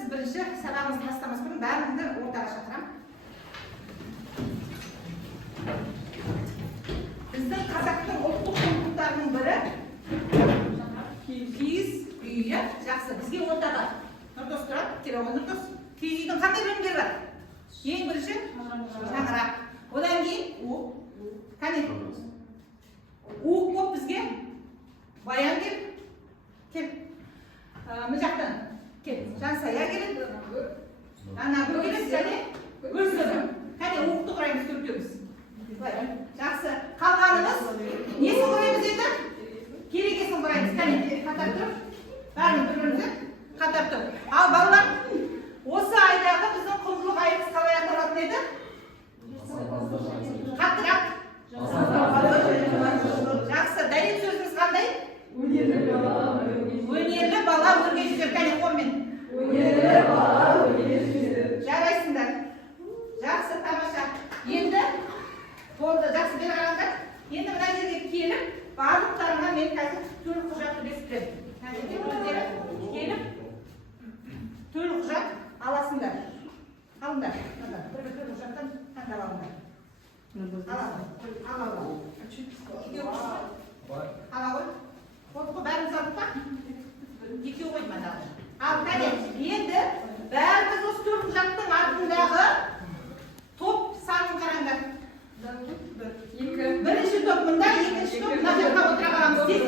біз бірінші сабағымызды бастамас бұрын бәріңді ортаға шақырамын. Біздің қазақтың ұлттық құндылықтарының бірі киіз үй. Жақсы, бізге ортаға Нұрдос тұрады. Келе ғой Нұрдос. Киіз үйдің қандай бөлімдері бар? Ең бірінші шаңырақ. Одан кейін уық. Кәне. Уық болып бізге баян кел. Кел. Мына жақтан. Кел. Жансая келеді. Ана бір келеді және өздері. Кәне уықты құраймыз төртеуміз. Жақсы. Қалғанымыз несін құраймыз енді? Керегесін құраймыз. Кәне қатар тұрып. Бәрін бір-бірімізді қатар тұрып. Ал балалар, осы айдағы біздің құндылық айымыз қалай аталатын еді? Қаттырақ. Жақсы. Дәлел сөзіміз қандай? Өнерлі бала өрге жүзер. Кәне қормен. Өнерлі бала өрге жүзер. Жарайсыңдар. Жақсы, тамаша. Енді болды, жақсы бері қараңдар. Енді мына жерге келіп, барлықтарына мен қазір төл құжатты бекітемін. Өздері келіп, төл құжат аласыңдар. Алыңдар. Бір құжаттан таңдап алыңдар. Ала ғой. Ала ғой. Болды ғой, бәріміз алдық па? Екеу қойдым адағы. Ал, кәне, енді бәріміз осы төл құжаттың артындағы топ санын қараңдар. Бірінші топ мұнда, екінші топ мына жаққа отыра қаламыз. Тез,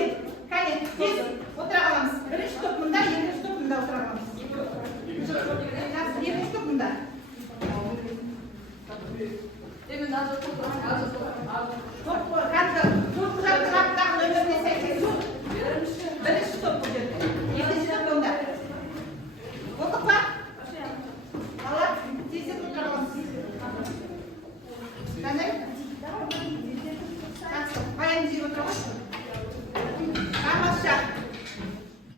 кәне, тез отыра қаламыз. Бірінші топ мұнда, екінші топ мұнда отыра қаламыз. Екінші топ мұнда. Топ құжаттың артындағы нөміріне сәйкес. Бірінші топ бұл жерде. Екінші топ мұнда. Болдық па? Алла, тезірек отыра қаламыз. Қандай? Баян жиып отыра ғой. Тамаша.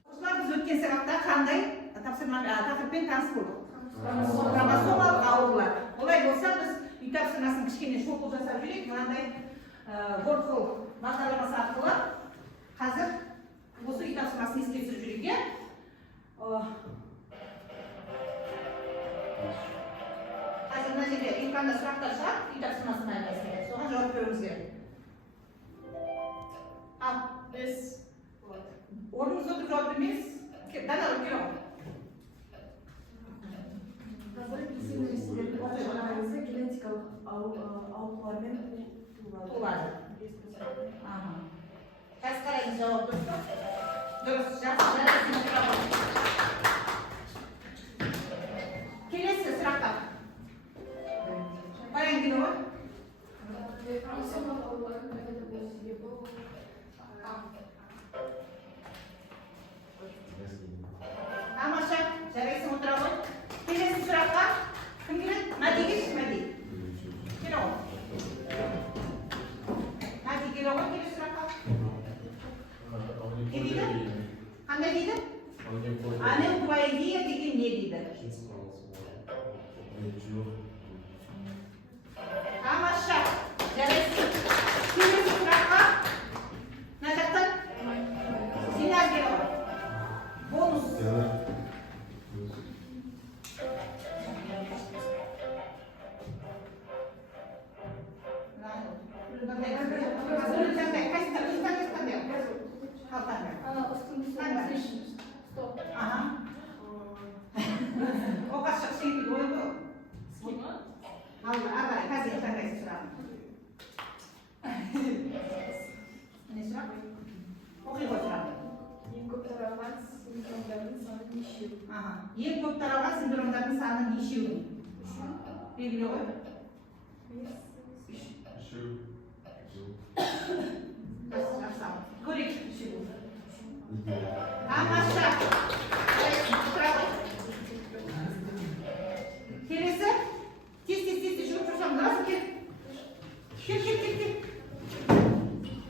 Осылар біз өткен сағатта қандай тақырыппен таныс болдық? Хромосомалық аурулар. Олай болса біз үй тапсырмасын кішкене шоқыл жасап жүрейік. Мынандай воркхол бағдарламасы арқылы қазір осы үй тапсырмасын еске түсіріп жүрейік. Қазір мына жерде экранда сұрақтар шығады, үй тапсырмасына айласында. Соған жауап беруіміз керек. Ал, біз орнымызда отырып жауап бермейміз. Дана өткен ғой. Қазір университеттердің оқушыларымызы генетикалық аурулармен туылады. Қазір қараймыз жауап дұрыс па? Дұрыс, жақсы, жарайсың сұраққа. Келесі сұраққа. Баян келе ғой. Тамаша, жарайсың отыра ғой. Келесі сұраққа кім келеді? Мәди келші, Мәди. Келе ғой. Мәди келе ғой, келесі сұраққа. Не дейді? Қандай дейді? Анеуплазия деген не дейді? Тамаша, жарайсың. Келесі сұраққа мына жақтан Зинар келе ғой. Бонус. Ең көп таралған синдромдардың саны нешеу? Белгілі ғой. Көрейік. Тамаша. Келесі. Тез жүріп тұрсам, нұрасы кел. Кел.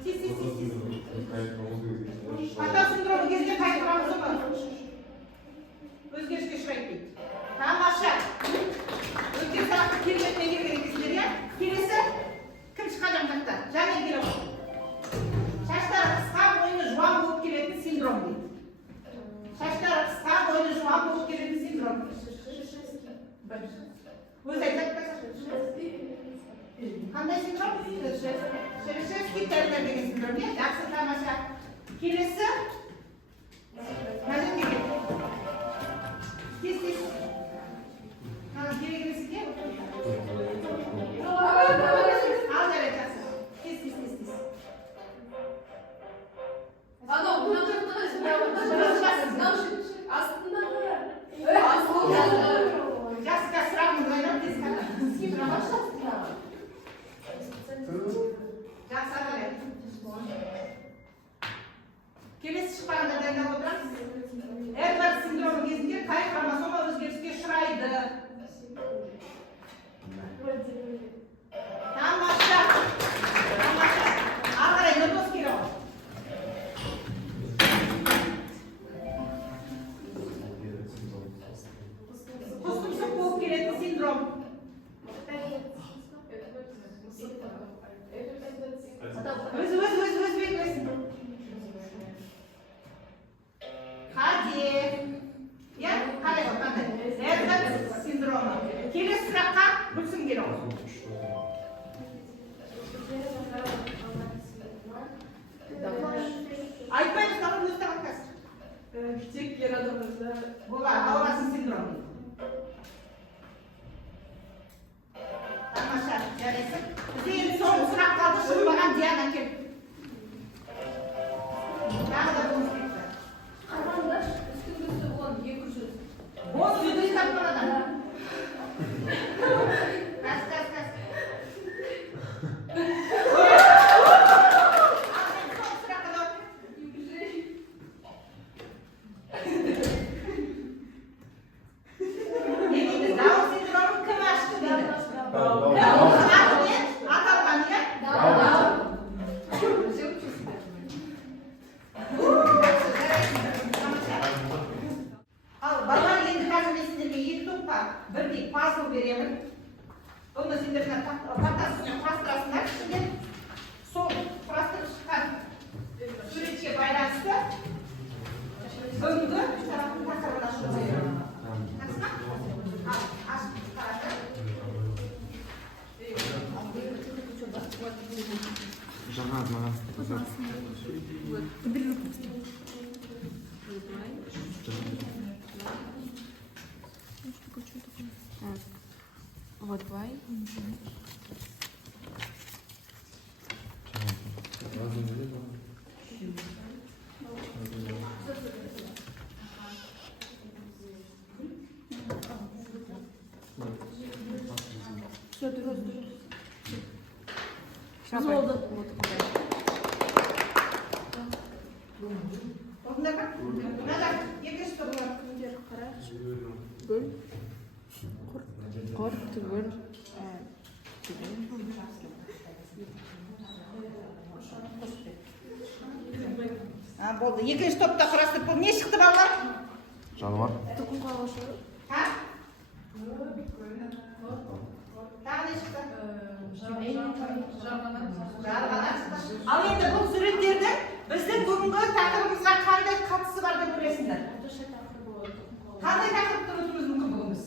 Тез. Ата синдромы кезінде қай хромосома өзгеріске ұшырайды дейді. Тамаша. Өткен сағатты кереметіне келген екенсіздер, иә? Келесі кім шыққан жақтан? Және келе ғой. Шаштары қысқа, мойны жуан болып келетін синдром дейді. Шаштары қысқа, Өзі айтады қандай синдром? Шерешевский термер деген синдром, не? Жақсы, тамаша. Келесі мәлімге кел. Тез. Керегіңіз ке? Ал жарайды, жақсы. Тез. Жақсы, сұрағыңыз айтам, тез қана. Жақсы, ағалай. Келесі шықпағанда дайындап отырамыз. Эдвард синдромы кезінде қай хромосома өзгеріске ұшырайды? Тамаша. Ары қарай нотос керек. Құстұмсық болып келетін синдром. Өзі белгілесін. Хаде. Я? Қалай ғой, қандай? Эдвард синдромы. Келесі сұраққа Гүлсім керек. Айтпаймыз, қалып өз тағат қазір. Küçük yer adamızda Бұлар, ауырасың синдромы. Тамаша, жарайсың. Бізде енді соңғы сұрақ қалды, шықпаған Диана кел. Тағы да болмыз кетті. Қармандар үстіңгісі 10-200. 10 үйді тапқан адам. Қас. Не дейді? Даун синдромын кім ашты дейді? Аталған, иә? Ал балалар енді қазір мен сіздерге екі топқа бірдей пазл беремін. Оны сендердің тақтасы үстіне құрастырасыңдар. Сіздер сол құрастырып шыққан суретке байланысты бүгінгі сабақтың тақырыбын ашып қоямын. Жақсы ма? Ал, ашып қарады. Жаңа маған Вот давай. Все, дұрыс. Шапай. Болды. Орындар ма? Назар, екінші топ болады. Гүл. Құрт, түгіл. Болды. Екінші топта құрастырып бұл. Не шықты балалар? жануар. Тұқым қуалаушы. Ха? Тағы не шықты? Жарғанат шықты. Ал енді бұл суреттерді біздің бүгінгі тақырыбымызға қандай қатысы бар деп ойлайсыңдар? Қандай тақырыпты өтуіміз мүмкін бүгін біз?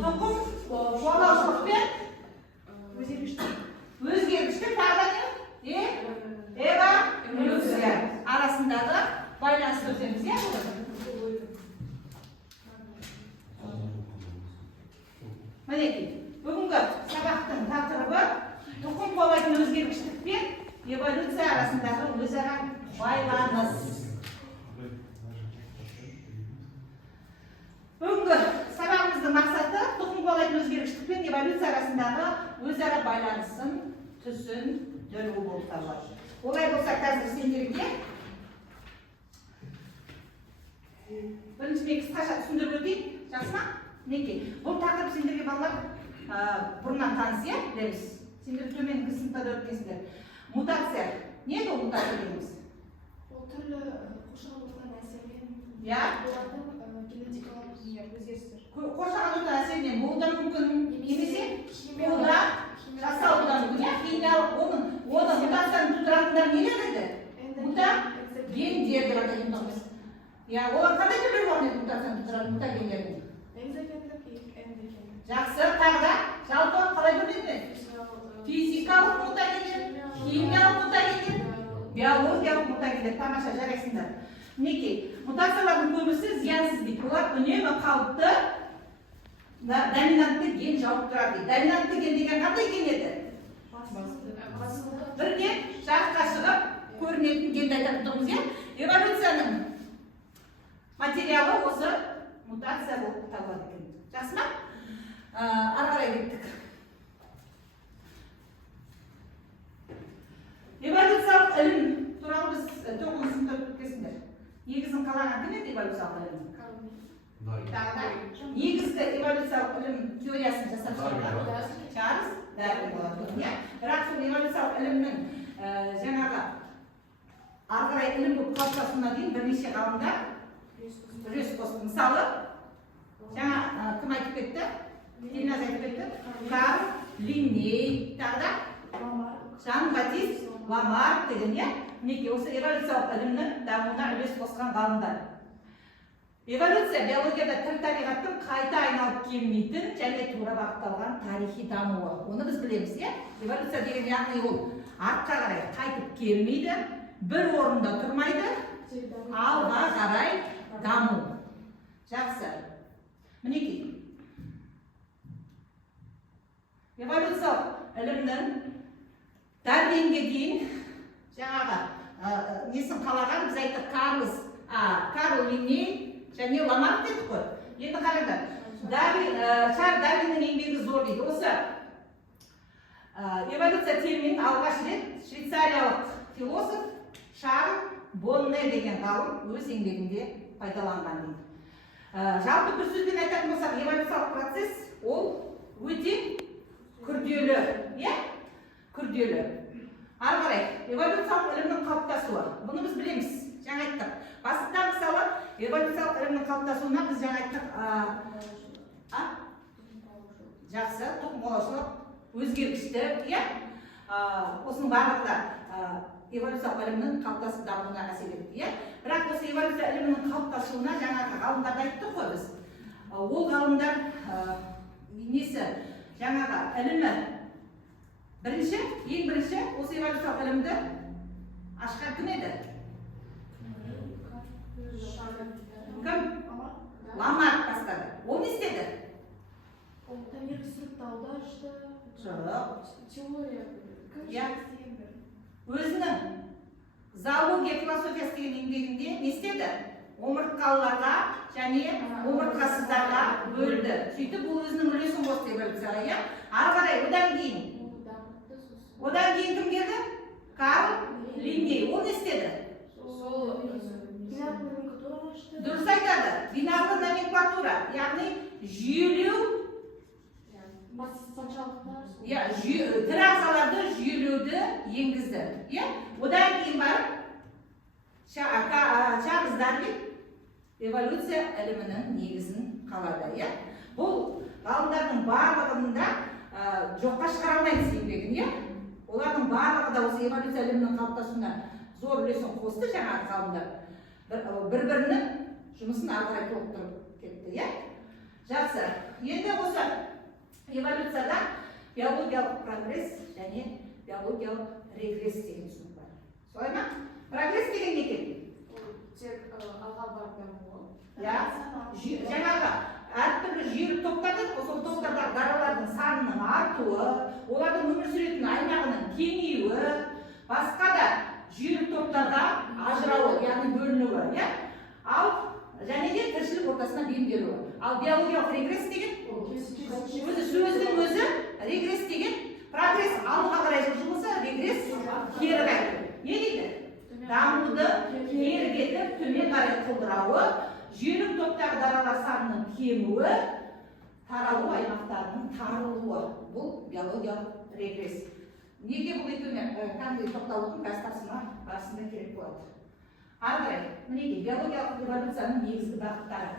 Тұқым қуалаушылықпен өзгергіштік тағы не? Эволюция арасындағы байланысты өтеміз, иә? Мінекей, бүгінгі сабақтың тақырыбы тұқым қуалайтын өзгергіштік пен эволюция арасындағы өзара байланыс. Бүгінгі сабағымыздың мақсаты тұқым қуалайтын өзгергіштік пен эволюция арасындағы өзара байланысын түсіндіру болып табылады. Олай болса қазір сендерге бірінші мен қысқаша түсіндіріп өтейін, жақсы ма? Мінекей, бұл тақырып сендерге балалар бұрыннан таныс, иә, білеміз. Сендер төменгі сыныпта да өткенсіңдер. Мутация. Не ол мутация дейміз? Ол түрлі қоршаған ортаның әсерінен олардың генетикалық өзгерістер. Қоршаған ортаның әсерінен болуы мүмкін, немесе қолда жасалуы мүмкін, иә, химиялық оны мутацияны тудыратындар нелер еді? Гендер деп атайтынбыз. иә олар қандай түрлері бар еді мутагендердің Эндокендік, эндокендік. жақсы тағы да жалпы қалай бөлінеді физикалық мутагендер химиялық мутагендер биологиялық мутагендер тамаша жарайсыңдар мінекей мутациялардың көбісі зиянсыз дейді олар үнемі қалыпты доминантты ген жауып тұрады дейді доминантты ген деген қандай ген еді бірден жарыққа шығып көрінетін генді айтып тұрмыз иә эволюцияның материалы осы мутация болып табылады екен жақсы ма ары қарай кеттік эволюциялық ілім туралы біз 9 сыныпта өткенсіңдер негізін қалаған кім еді эволюциялық ілім тағы да негізгі эволюциялық ілім теориясын жасап шығарған Чарльз Дарвин болатын иә бірақ сол эволюциялық ілімнің жаңағы ары қарай ілім болып қалыптасуына дейін бірнеше ғалымдар үлес қосты мысалы жаңа кім айтып кетті Тиназ айтып кетті Карл Линней тағы да Жан Батист Ламарк деген иә мінекей осы эволюциялық ілімнің дамуына үлес қосқан ғалымдар эволюция биологияда тірі табиғаттың қайта айналып келмейтін және тура бағытталған тарихи дамуы оны біз білеміз иә эволюция деген яғни ол артқа қарай қайтып келмейді бір орында тұрмайды алға қарай даму жақсы мінекей эволюциялық ілімнің Дарвинге дейін жаңағы несін қалаған біз айттық Карл Линней және Ламарк дедік қой енді қараңдар Чарльз Дарвиннің еңбегі зор дейді осы эволюция терминін алғаш рет швейцариялық философ Шарль Бонне деген ғалым өз еңбегінде пайдаланған дейді жалпы бір сөзбен айтатын болсақ эволюциялық процесс ол өте күрделі иә күрделі ары қарай эволюциялық ілімнің қалыптасуы бұны біз білеміз жаңа айттық басында мысалы эволюциялық ілімнің қалыптасуына біз жаңа айттық жақсы тұқымқуалаушылық өзгергішті иә осының барлығы да эволюциялық ілімнің қалыптасып дамуына әсер етті иә бірақ осы эволюция ілімінің қалыптасуына жаңағы ғалымдарды айттық қой біз ол ғалымдар несі жаңағы ілімі ең бірінші осы эволюциялық ілімді ашқан кім еді кім Ламарк бастады ол не істеді өзінің зоология философиясы деген еңбегінде не істеді омыртқалыларға және омыртқасыздарға бөлді сөйтіп ол өзінің үлесін қосты эволюцияға иә ары қарай одан кейін кім келді Карл Линней ол не істеді дұрыс айтады бинарлы номенклатура яғни жүйелеу тірі ағзаларды жүйелеуді енгізді иә одан кейін барып Чарльз Дарвин эволюция ілімінің негізін қалады иә бұл ғалымдардың барлығында жоққа шығара алмаймыз еңбегін иә олардың барлығы да осы эволюция ілімінің қалыптасуына зор үлесін қосты жаңағы ғалымдар бір-бірінің жұмысын ары қарай толықтырып кетті иә жақсы енді осы эволюцияда биологиялық прогресс және биологиялық регресс деген түсінік бар солай ма прогресс деген не екен тек алға барып дамуы иә жаңағы әртүрлі жүйелі топтар дедік қой сол топтардағы даралардың санының артуы олардың өмір сүретін аймағының кеңеюі басқа да жүйелі топтарға ажырауы яғни бөлінуі иә ал және де тіршілік ортасына бейімделуі ал биологиялық регресс деген сөздің өзі регресс деген прогресс алға қарай жылжымаса регресс кері қайту не дейді дамуды кері кетіп төмен қарай құлдырауы жүйелік топтағы даралар санының кемуі таралу аймақтарының тарылуы бұл биологиялық регресс неге бұл екеуіне кәдімгідей тоқталудың қазір тапсырма барысында керек болады ары қарай мінекей биологиялық эволюцияның негізгі бағыттары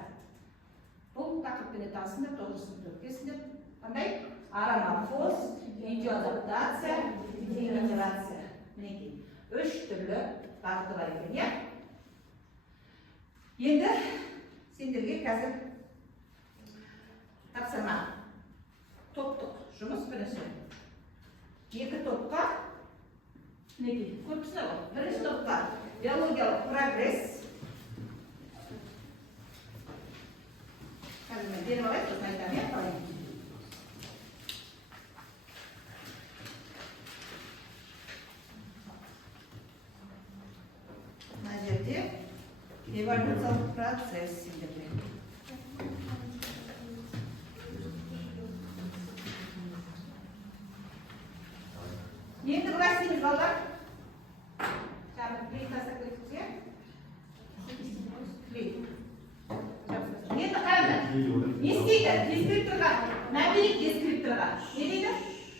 бұл тақырыппен танысыңдар 9 сыныпта өткенсіңдер қандай ароморфоз идиоадаптация дегенерация мінекей 3 түрлі бағыты бар екен иә Енді сендерге қазір тапсырма. Топтық жұмыс бірінші. Екі топқа, мінекей, көріпсіздер ғой. Бірінші топқа биологиялық прогресс. Қазір мен беріп алайын, сосын айтамын, иә, қалай? Мына жерде эволюциялық процесс сендерде. Енді былай істейміз, балалар. Жаңағы клей тастап кетіпсіз, иә? Клей. Енді қараңдар. Не істейді? Дескрипторға, набери дескрипторға. Не дейді?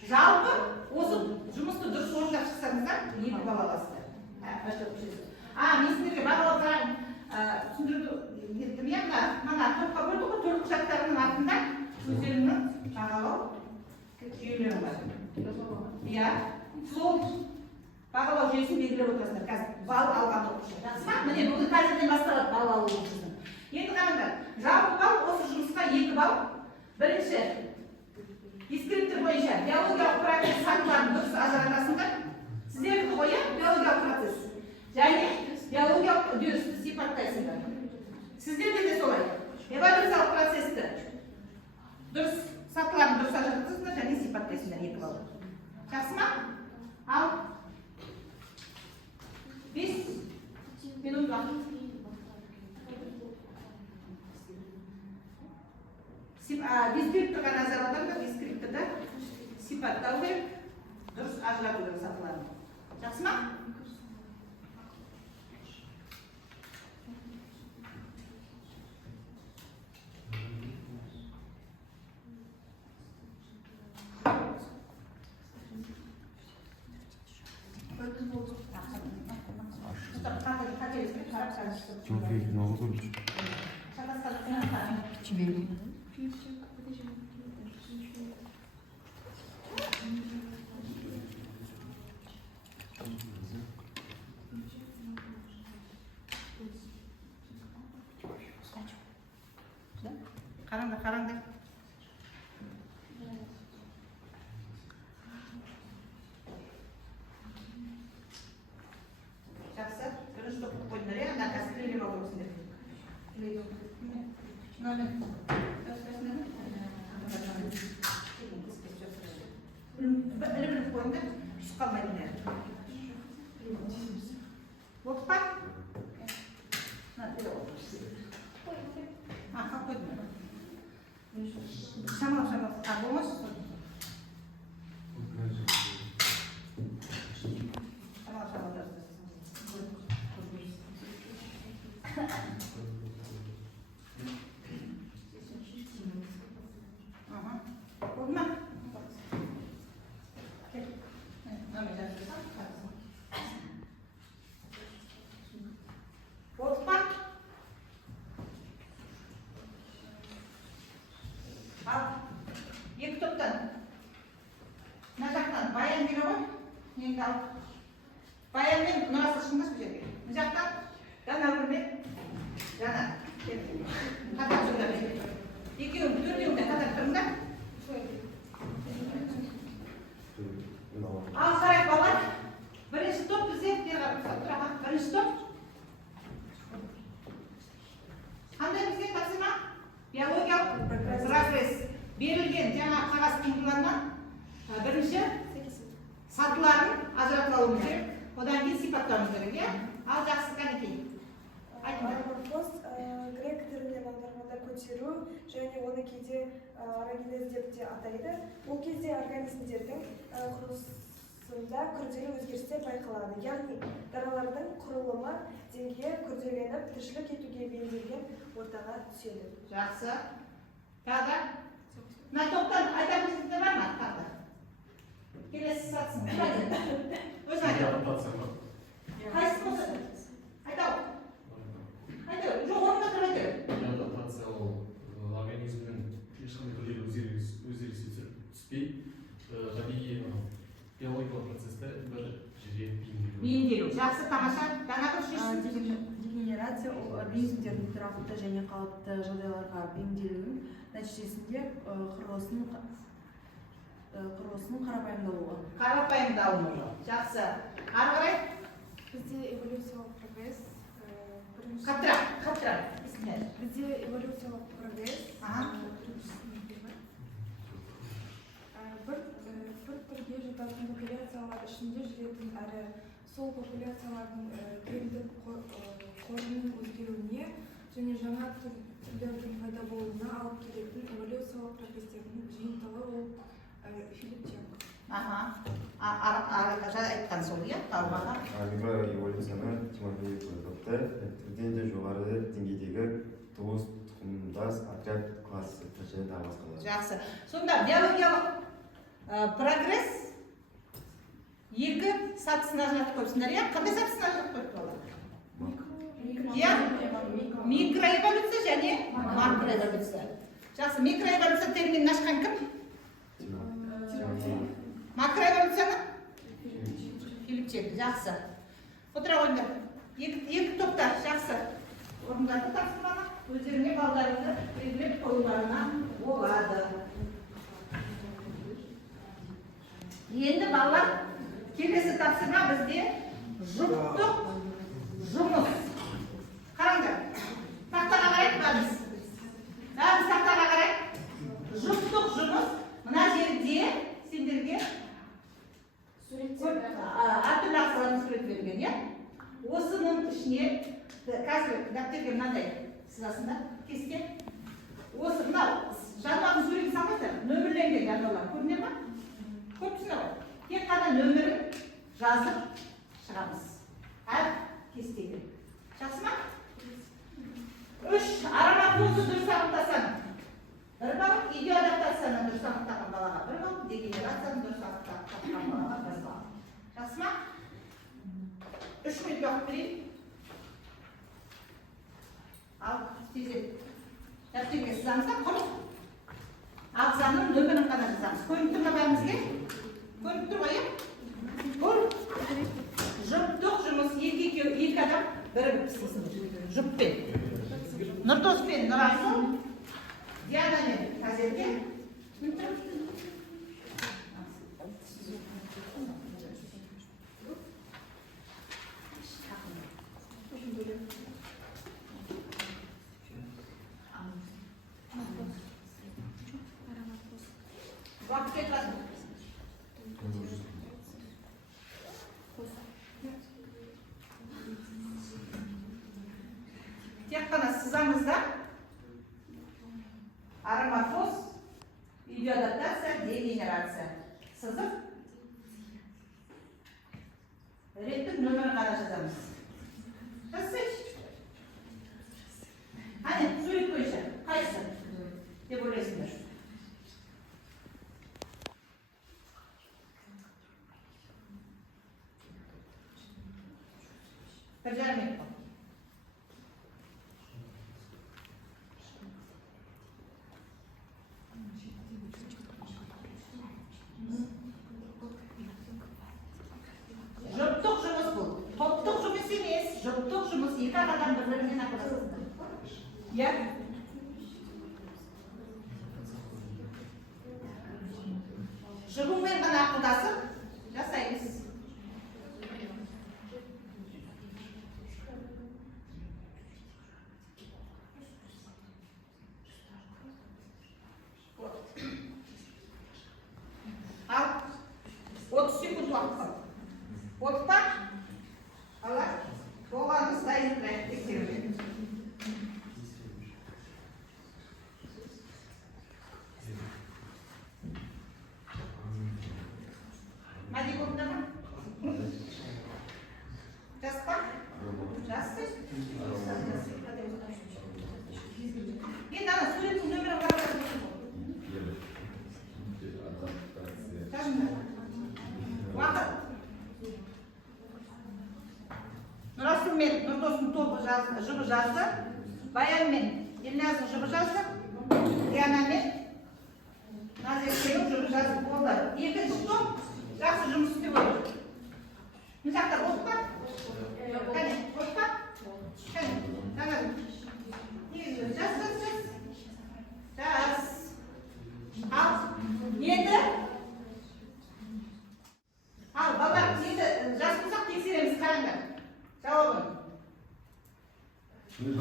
Жалпы осы жұмысты дұрыс орындап шықсаңыздар, 2 бал аласыздар. Мен сіздерге бағалауға түсіндіруді еттім, иә? Мына топқа бөлдік қой, төрт құжаттарының артында өздерінің бағалау жүйелері бар. Иә, сол бағалау жүйесін белгілеп отырасыздар. Қазір бал алған оқушы. Жақсы ма? Міне бүгін қазірден басталады бал алу оқушысының. Енді қараңдар, жалпы бал осы жұмысқа 2 бал. Бірінші, дескриптор бойынша биологиялық процесс сатыларын дұрыс ажыратасыңдар. Сіздерді ғой, биологиялық процесс. Және биологиялық үдерісті сипаттайсыңдар. Сіздерде де солай. Эволюциялық процессті дұрыс сатыларын дұрыс ажыратасыңдар және сипаттайсыңдар 2 бал. Жақсы ма? Ал 5 минут уақыт. Дескрипторға назар аударыңдар, дескрипторда сипаттау керек, дұрыс ажырату керек сатыларын. Жақсы ма? Тимофей, новый выключи. Тебе. Қараңдар. Жақсы, бірінші топқа қойдыңдар, иә? Ана қазір клейлер алып осындай. Іліп қойыңдар, түсіп қалмайтындар. Болды па? Қалып қойдыңдар. Шамал. Болмашы? Болды ма? Болды па? Ал 2 топтан мына жақтан баян келе ғой. Енді ал баянмен нұрасы шыңдас бұл жерге. Мына жақтан Данагүлмен Жана. Қатар жүріңдер. Екеуің, төртеуің де қатар тұрыңдар. Ал қарайық балалар. Бірінші топ бізде бірінші топ. Қандай бізге тапсырма? Биологиялық прогресс. Берілген жаңа қағаз туындыларынан бірінші сатыларын ажыратып алуымыз керек. Одан кейін сипаттауымыз керек, иә? Ал жақсы қанекей. Вопрос грек тілінен аударғанда көтеру және оны кейде орогенез деп те атайды. Ол кезде организмдердің құрылысында күрделі өзгерістер байқалады. Яғни даралардың құрылымы деңгейі күрделеніп, тіршілік етуге бейімделген ортаға түседі. Жақсы. Тағы? Мына топтан айтамызда бар ма? Тағы? Келесі сатсын. Өзің айтамын. Қайсы болса? Айтау. Жоқ, орында тұр айтау. Адаптация ол организмнің ешқандай күрделі өзгеріс түспей, табиғи биологиялық процесті бір жерге бейімделу. Жақсы, тамаша. Жаңағы шешім. Дегенерация ол организмдердің тұрақты және қалыпты жағдайларға бейімделуінің нәтижесінде құрылысының қарапайымдалуы. Қарапайымдалуы. Жақсы. Ары қарай? Бізде эволюциялық прогресс Қаттырақ. Бізде эволюциялық прогресс бір түрге жататын популяциялар ішінде жүретін әрі сол популяциялардың гендік қорының өзгеруіне және жаңа түрлердің пайда болуына алып келетін эволюциялық процестердің жиынтығы ол Филипп Чек. Айтқан сол, иә? Талғаға. Микроэволюцияны Тимофей Платовты түрден де жоғары деңгейдегі туыс тұқымдас отряд классы және тағы басқалар. Жақсы. Сонда биологиялық прогресс екі сатысына ажыратып қойыпсыңдар, иә? Қандай сатысына ажыратып қойыпты олар? Иә? Микроэволюция және макроэволюция. Жақсы, микроэволюция терминін ашқан кім? Макроэволюцияны? Филипп Чек. Жақсы. Отыра қойыңдар. Екі топта жақсы. Орындарды тапсырманы өздеріне балдарыңды белгілеп қоюларына болады. Енді балалар, келесі тапсырма бізде жұптық жұмыс. Қараңдар. Тақтаға қарайық бәріміз. Бәріміз тақтаға қарайық. Жұптық жұмыс. Мына жерде сендерге әртүрлі ақсалардың сурет берген, иә? Осының ішіне қазір дәптерге мынандай сызасыңдар, кесте. Осы мынау жануардың суретін салмайсыздар, нөмірленген жануарлар көріне ма? Көріпсіңдер ғой. Тек қана нөмірін жазып шығамыз. Әр кестеге. Жақсы ма? 3 ароматозды дұрыс анықтасаң. Бір балық идеоадаптацияны дұрыс анықтаған балаға бір балық, дегенерацияны дұрыс анықтаған балаға бір балық. Жақсы ма? 3 минут уақыт берейін. Ал тезек. Дәптерге сызамызда құрып. Ағзаның нөмірін ғана жазамыз. Көрініп тұр ма бәрімізге? Көрініп тұр ғой, иә? Бұл жұптық жұмыс. Екі адам бірігіп істейсін. Жұппен. Нұрдос пен Нұрасыл, Диана мен Қазерге. Уақыт кетіп жатыр. Тек қана сызамызда ароматоз, идеоадаптация, дегенерация. Сызып, реттің нөмірін ғана жазамыз. Жазсайшы. Әне, сурет бойынша, қайсы деп ойлайсыңдар? Бір жарым минут. Жұптық жұмыс бұл. Топтық жұмыс емес, жұптық жұмыс. Екі адам бір-бірінен ақылдасады. Иә? Жұбымен ғана ақылдасып жасаймыз. Ал 30 секунд уақыт қалды. Отыз па? Алар, оғаныз дайын тексеріледі. Мәди көмді ма? Жас па? Жассыз? Енді ана суреттің нөмірі қарап уақыт. Нұрасыл мен Нұрдостың тобы жұбы жазды. Баян мен Елназың жұбы жазды. Диана мен Назеркенің жұбы жазды. Болды. Екінші топ жақсы жұмыс істеп отыр. Мына жақтар оқып па? Қане, оқып па? Қане,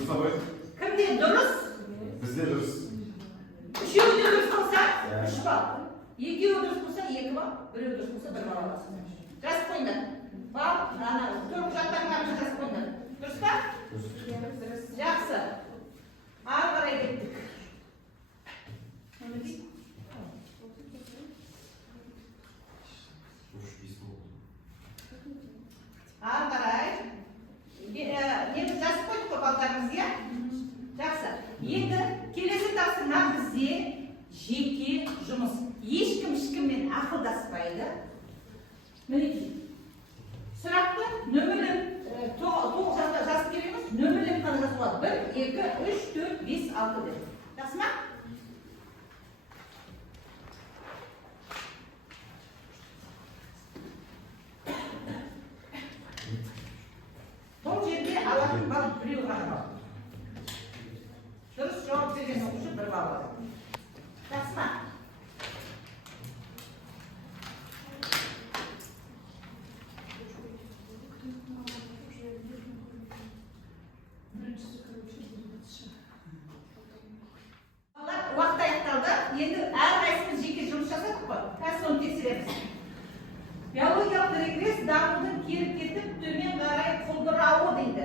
Dұрыс абай. Кімде дұрыс? Бізде дұрыс. Үшеуі де дұрыс болса, 3 балл. Екеуі дұрыс болса, 2 балл. Біреу дұрыс болса, 1 балл аласың. Жазып қойыңдар. Балл, ана, төрт жаттарыңды жазып қойыңдар. Дұрыс па? Дұрыс. Жақсы. Ары қарай кеттік. Ары қарай. Енді жазып қойдық қой балдарымыз, иә? Жақсы. Енді келесі тапсырма бізде жеке жұмыс. Ешкім ешкіммен ақылдаспайды. Мінекей. Сұрақты нөмірлеп тоғыз жазып кереміз. Нөмірлеп қана жазып болады. 1, 2, 3, 4, 5, 6 деп. Жақсы ма? Бұл жерде алатын балл біреу ғана бар. Дұрыс жауап берген оқушы 1 балл алады. Жақсы ма? Уақыт аяқталды. Енді әрқайсымыз жеке жұмыс жасадық қой. Қазір оны тексереміз. Биологиялық регресс дамудың кері кетіп төмен қарай құлдырауы дейді.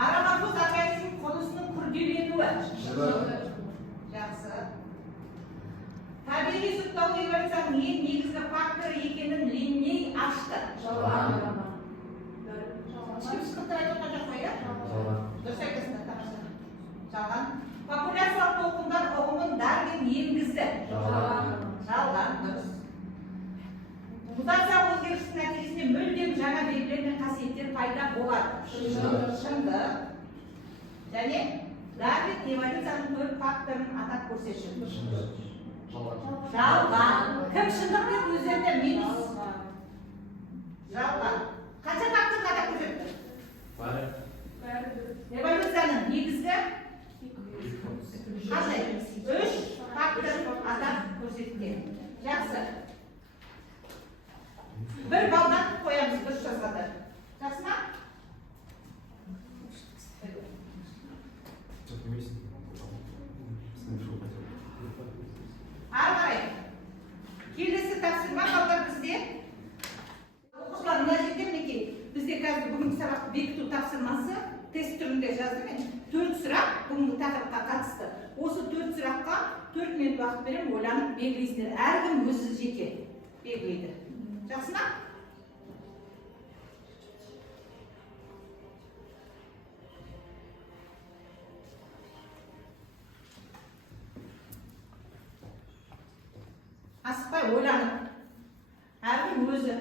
Ароматоз организм құрылысының күрделенуі. Жақсы. Табиғи сұрыптау эволюцияның ең негізгі факторы екенін Линней ашты. Ешкім шыққыттар айтып отырған жоқ қой, иә? Дұрыс айтасыңдар, тамаша. Жалған. Популяциялық толқындар ұғымын Дарвин енгізді. Жалған, дұрыс. Мутациялық өзгерістің нәтижесінде мүлдем жаңа белгілер мен қасиеттер пайда болады. Шындық. Және Дарвин эволюцияның 4 факторын атап көрсетші. Жалған. Кім шындық деп өздеріне минус? Жалған. Қанша факторын атап көрсетті? Эволюцияның негізгі қандай? 3 фактор атап көрсеткен. Жақсы. 1 балдан қоямыз дұрыс жазғанда. Жақсы ма? Ары қарай. Келесі тапсырма балдар бізде. Оқушылар мына жерде мінекей. Бізде қазір бүгінгі сабақты бекіту тапсырмасы тест түрінде жаздым мен. 4 сұрақ бүгінгі тақырыпқа қатысты. Осы 4 сұраққа 4 минут уақыт беремін, ойланып белгілейсіздер. Әркім өзі жеке белгілейді. Жақсы ма? Асықпай ойланып. Әркім өзі.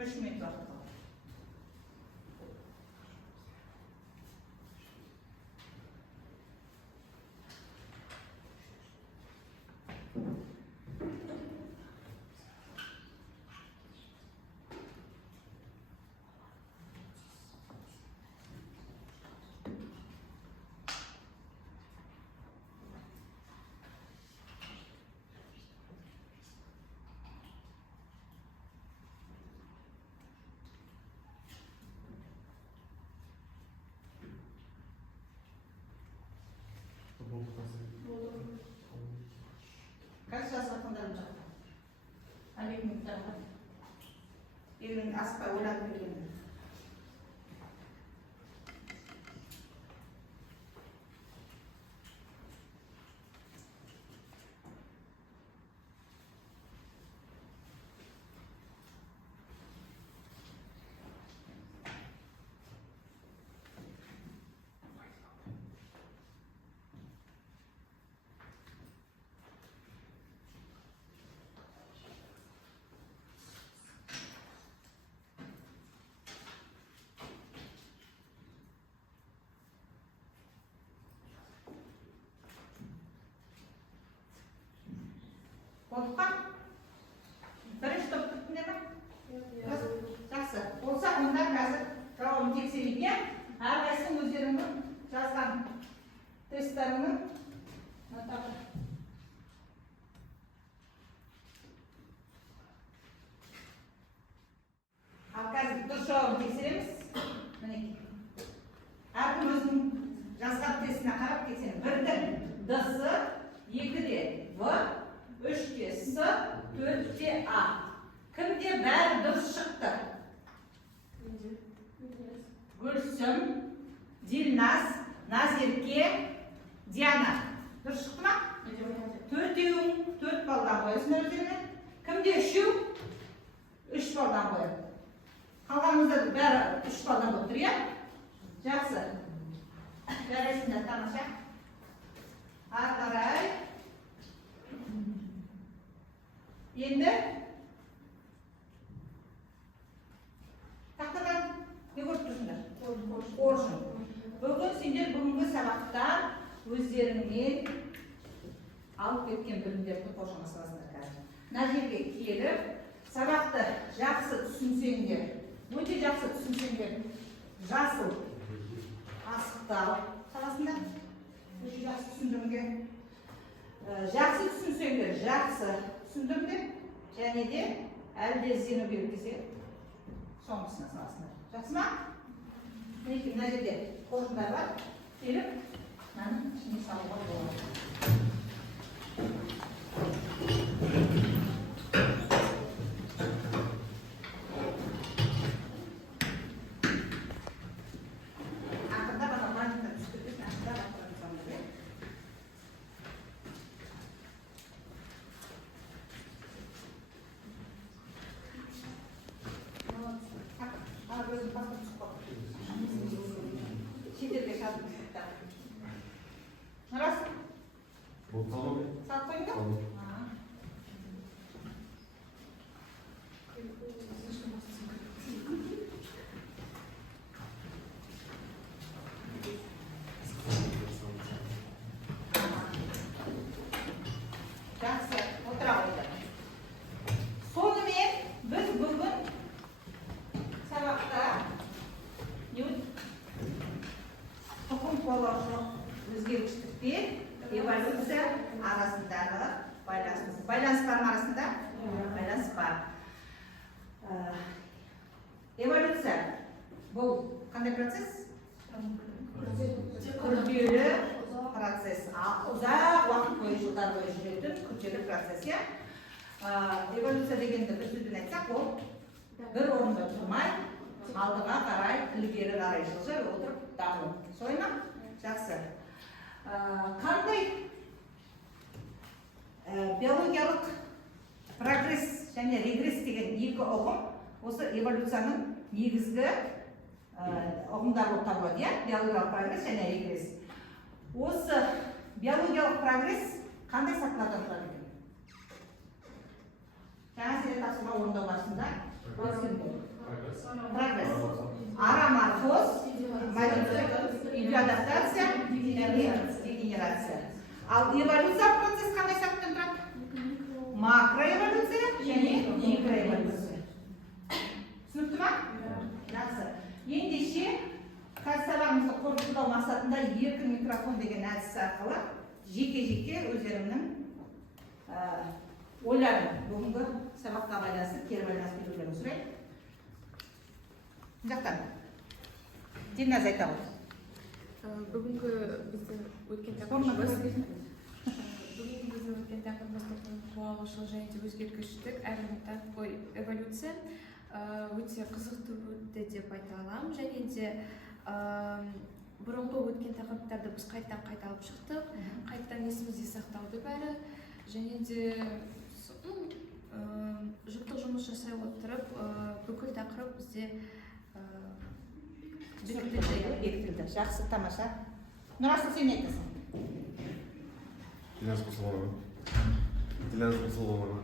Üç minut vakit kaldı. Kaç жасырақандарым жақта? Әлек минуттарға. Елің аспай ойланып келгенде. әрқайсың өздеріңнің жазған тесттарыңның ал қазір дұрыс жауабын тексереміз. Мінекей. Әркім өзінің жазған тестіне қарап тексереміз. 1-де Д-сы, 2-де В, 3-де С, 4-де А. Кімде бәрі дұрыс шықты? Гүлсім, Дилназ, Назерке, Диана. Дұрыс шықты ма? 4-еуің 4 балдан қойысыңдар өздеріңе. Кімде 3-еу? 3 балдан қойып. Қалғанымызда бәрі 3 балдан болып тұр, иә? Жақсы. Жарайсыңдар, тамаша. Ары қарай. Енді тақтадан не көріп тұрсыңдар? Қоржын. Бүгін сендер бүгінгі сабақта өздеріңмен алып кеткен білімдерді қоржынға саласыңдар қазір. Мына жерге келіп, сабақты жақсы түсінсеңдер, өте жақсы түсінсеңдер, жасыл асықтау саласында. Өте жақсы түсіндірімге. Жақсы түсінсеңдер, жақсы түсіндірімде, және де әлде іздену керек десе, соңғысына саласыңдар. Жақсы ма? Мінекей мына жерде қоржындар бар. Келіп, мынаның ішіне салуға болады. Ақырда бана бантына түстірдік, ақырда бантына салынды. Өзім басқа түсіп қалды. Шетелге шалып түсіпті. Рас? Болып қалу? Салып қойыңдар? Қалу. Жақсы, отыра қойды. Сонымен біз бүгін сабақта тұқым қуалаушылық өзгергіштік пен эволюция арасындағы байланыс. Байланыс бар ма арасында? Байланыс бар. Эволюция бұл қандай процесс? Күрделі процесс. Ұзақ уақыт бойы, жылдар бойы жүретін күрделі процесс. Эволюция дегенді бір сөзбен айтсақ, ол бір орында тұрмай, алдыға қарай, ілгері қарай жылжып отырып даму. Солай ма? Жақсы. Қандай биологиялық прогресс және регресс деген екі ұғым осы эволюцияның негізгі ұғымдар болып табылады, иә? Биологиялық прогресс және регресс. Осы биологиялық прогресс қандай сатылардан тұрады екен? Жаңа сіздер тапсырма орындау барысында прогресс. Ароморфоз, индивидуализация және дегенерация. Ал эволюциялық процесс қандай сатыдан тұрады? Макроэволюция және микроэволюция. Түсінікті ма? Жақсы. Ендеше сабағымызды қорытындылау мақсатында еркін микрофон деген әдіс арқылы жеке-жеке өздеріңнің ойларын бүгінгі сабаққа байланысты кері байланысты берулерін сұрайын. Жақтан. Дилназ айта ғой. Бүгінгі біздің өткен тақырыбымыз тұқым қуалаушылық және де өзгергіштік, эволюция өте қызықты өтті деп айта аламын. Және де бұрынғы өткен тақырыптарды біз қайта алып шықтық, қайтадан есімізде сақталды бәрі. Және де жұптық жұмыс жасай отырып, бүкіл тақырып бізде бекітілді. Жақсы, тамаша. Нұрасыл, сен айтасың. Дилназ қосылуға ма? Дилназ қосылуға ма?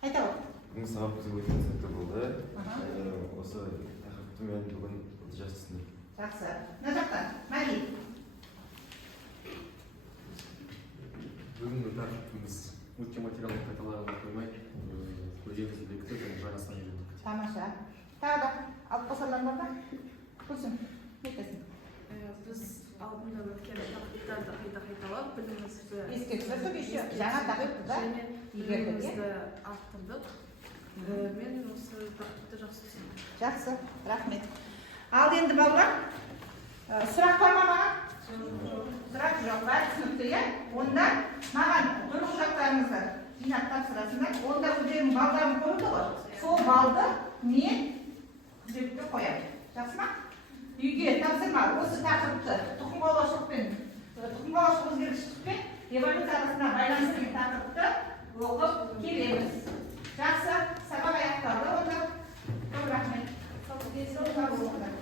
Айта ғой. Бүгін сабақ бізге өте сәтті болды. Осы тақырыпты мен бүгін өте жақсы түсіндім. Жақсы. Мына жақтан, Мәди. Бүгінгі тақырыбымыз өткен материалды қайталауға қоймай, көземізді бекітіп және жарасына үйрендік. Тамаша. Тағы да алып қосарларыңдар да. Күлсін. Нетесің? Біз алдында өткен тақырыптарды қайта-қайталап білімімізді Ескертіп еще жаңа тақырыпты да және игердік, білімімізді арттырдық. Мен осы тақырыпты жақсы түсіндім. Жақсы, рахмет. Ал енді балалар, сұрақ бар ма маған? Сұрақ жоқ, бәрі түсінікті, иә? Онда маған бір құжаттарыңызды жинап тапсырасыңдар. Онда өздерің балдарың көрді ғой. Сол балды мен күзетке қоямын. Жақсы ма? Үйге тапсырма осы тақырыпты тұқым қуалаушылық өзгергіштікпен эволюция арасында байланысты тақырыпты оқып келеміз. Жақсы, сабақ аяқталды. Онда көп рахмет. Денсаулық болыңыздар.